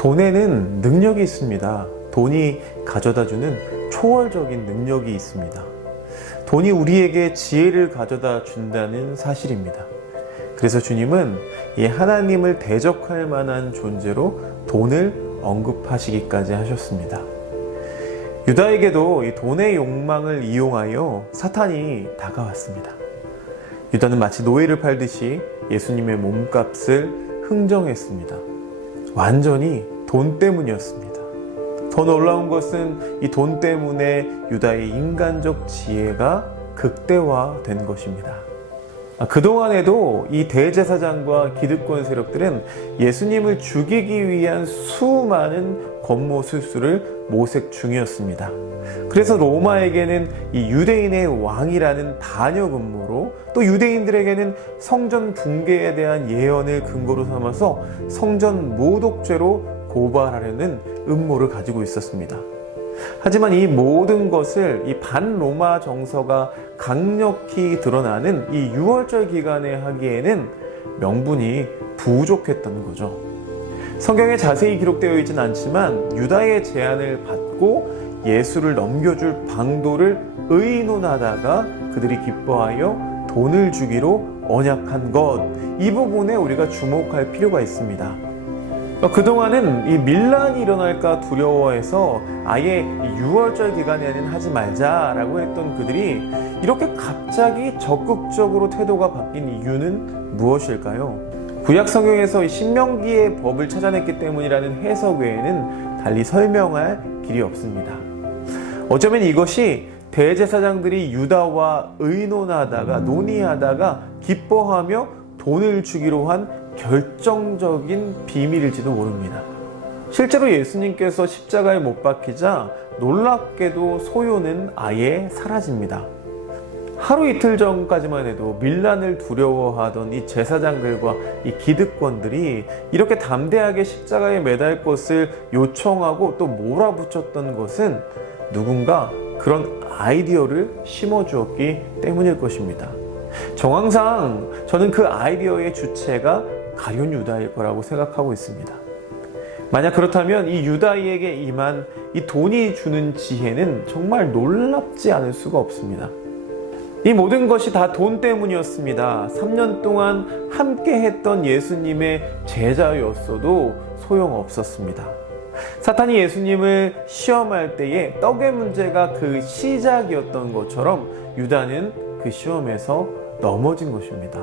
돈에는 능력이 있습니다. 돈이 가져다 주는 초월적인 능력이 있습니다. 돈이 우리에게 지혜를 가져다 준다는 사실입니다. 그래서 주님은 이 하나님을 대적할 만한 존재로 돈을 언급하시기까지 하셨습니다. 유다에게도 이 돈의 욕망을 이용하여 사탄이 다가왔습니다. 유다는 마치 노예를 팔듯이 예수님의 몸값을 흥정했습니다. 완전히 돈 때문이었습니다. 더 놀라운 것은 이 돈 때문에 유다의 인간적 지혜가 극대화된 것입니다. 아, 그동안에도 이 대제사장과 기득권 세력들은 예수님을 죽이기 위한 수많은 권모술수를 모색 중이었습니다. 그래서 로마에게는 이 유대인의 왕이라는 반역 음모로 또 유대인들에게는 성전 붕괴에 대한 예언을 근거로 삼아서 성전 모독죄로 고발하려는 음모를 가지고 있었습니다. 하지만 이 모든 것을 이 반로마 정서가 강력히 드러나는 이 6월절 기간에 하기에는 명분이 부족했던 거죠. 성경에 자세히 기록되어 있진 않지만 유다의 제안을 받고 예수를 넘겨줄 방도를 의논하다가 그들이 기뻐하여 돈을 주기로 언약한 것. 이 부분에 우리가 주목할 필요가 있습니다. 그동안은 이 밀란이 일어날까 두려워해서 아예 6월절 기간에는 하지 말자라고 했던 그들이 이렇게 갑자기 적극적으로 태도가 바뀐 이유는 무엇일까요? 구약 성경에서 신명기의 법을 찾아냈기 때문이라는 해석 외에는 달리 설명할 길이 없습니다. 어쩌면 이것이 대제사장들이 유다와 의논하다가 논의하다가 기뻐하며 돈을 주기로 한 결정적인 비밀일지도 모릅니다. 실제로 예수님께서 십자가에 못 박히자 놀랍게도 소요는 아예 사라집니다. 하루 이틀 전까지만 해도 밀란을 두려워하던 이 제사장들과 이 기득권들이 이렇게 담대하게 십자가에 매달 것을 요청하고 또 몰아붙였던 것은 누군가 그런 아이디어를 심어주었기 때문일 것입니다. 정황상 저는 그 아이디어의 주체가 가룟 유다일 거라고 생각하고 있습니다. 만약 그렇다면 이 유다이에게 임한 이 돈이 주는 지혜는 정말 놀랍지 않을 수가 없습니다. 이 모든 것이 다 돈 때문이었습니다. 3년 동안 함께 했던 예수님의 제자였어도 소용없었습니다. 사탄이 예수님을 시험할 때에 떡의 문제가 그 시작이었던 것처럼 유다는 그 시험에서 넘어진 것입니다.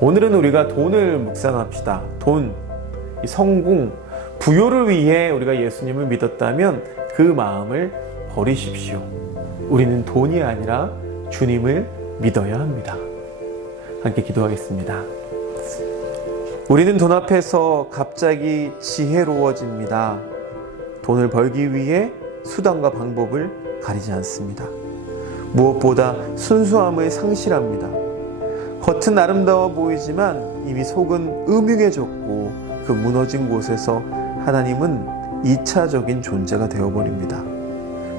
오늘은 우리가 돈을 묵상합시다. 돈, 이 성공, 부요를 위해 우리가 예수님을 믿었다면 그 마음을 버리십시오. 우리는 돈이 아니라 주님을 믿어야 합니다. 함께 기도하겠습니다. 우리는 돈 앞에서 갑자기 지혜로워집니다. 돈을 벌기 위해 수단과 방법을 가리지 않습니다. 무엇보다 순수함을 상실합니다. 겉은 아름다워 보이지만 이미 속은 음흉해졌고 그 무너진 곳에서 하나님은 2차적인 존재가 되어버립니다.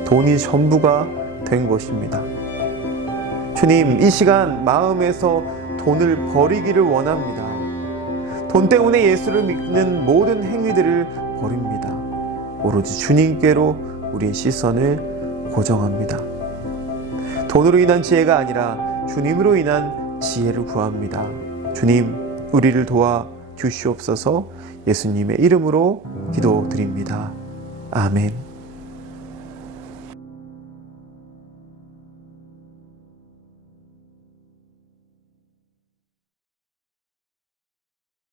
돈이 전부가 된 것입니다. 주님, 이 시간 마음에서 돈을 버리기를 원합니다. 돈 때문에 예수를 믿는 모든 행위들을 버립니다. 오로지 주님께로 우리의 시선을 고정합니다. 돈으로 인한 지혜가 아니라 주님으로 인한 지혜를 구합니다. 주님, 우리를 도와 주시옵소서 예수님의 이름으로 기도드립니다. 아멘.